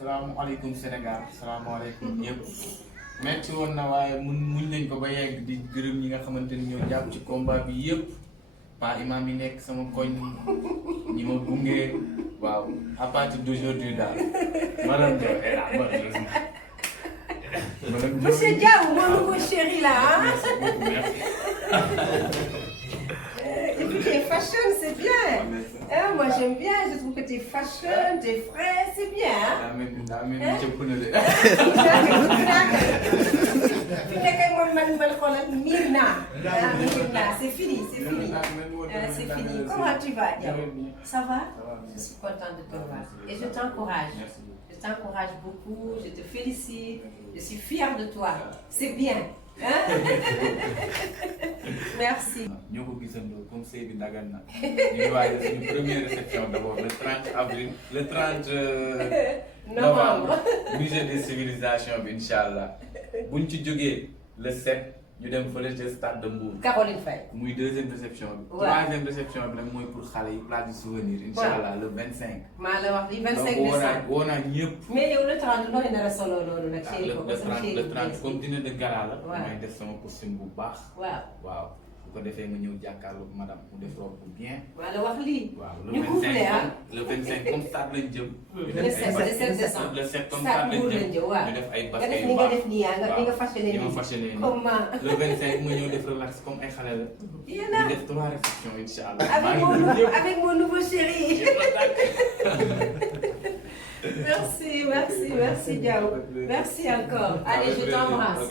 salaamaaleykum Sénégal salaamaaleykum ñëpp metti woon na waaye muñ nañ ko ba yegg di gërëm ñi nga xamante ni ñoo jàpp ci combat bi yëpp pa imam yi nekk sama koñ ñi ma gunge waaw à partir d'aujourd'hui daal madame Diop est là madame Monsieur Diaw, mon nouveau chéri là, hein? Et puis tu es fashion, c'est bien. Hein, moi j'aime bien, je trouve que tu es fashion, tu es frais, c'est bien. Hein? C'est fini, c'est fini. C'est fini. Comment tu vas, Diaw? Ça va? Je suis contente de te voir. Et je t'encourage. Je t'encourage beaucoup, je te félicite, je suis fière de toi. C'est bien. Hein? Merci. ñoo ko gisandoo comme sëy bi dagan na ñu ngi waajal suñu première réception d'abord le 30 avril le 30 novembre musée des civilisations bi incha allah buñ ci jógee le 7 ñu dem fële ca stade de Mbour. Caroline Faye. muy deuxième réception bi. waaw troisième réception bi nag mooy pour xale yi place du souvenir. incha allah le 25. maa la wax li 25 donc décembre. woo naa ñëpp. mais yow le 30 nooy nar a solo noonu nag. chéri ko le 30 comme dîner de gala la. waaw may def sama costume bu baax. waaw waaw bu ko defee nga ñëw jàkkaarloog madame mu def robe bu bien. maa la wax lii. waaw ñu couplé ah le 25 comme stade lañ jëm. le 7 décembre le 7 comme stade lañ jëm waaw ñu def ay nga basket def yu ni nga baax. def nii ah nga nga fashioné ni ma nii. fashioné nii. comment. le 25 ma ñëw def relax comme ay xale la. yéen a ñu def 3 réceptions incha allah. avec mon nouveau chéri. Merci Diaw. Merci encore. Allez, je t'embrasse.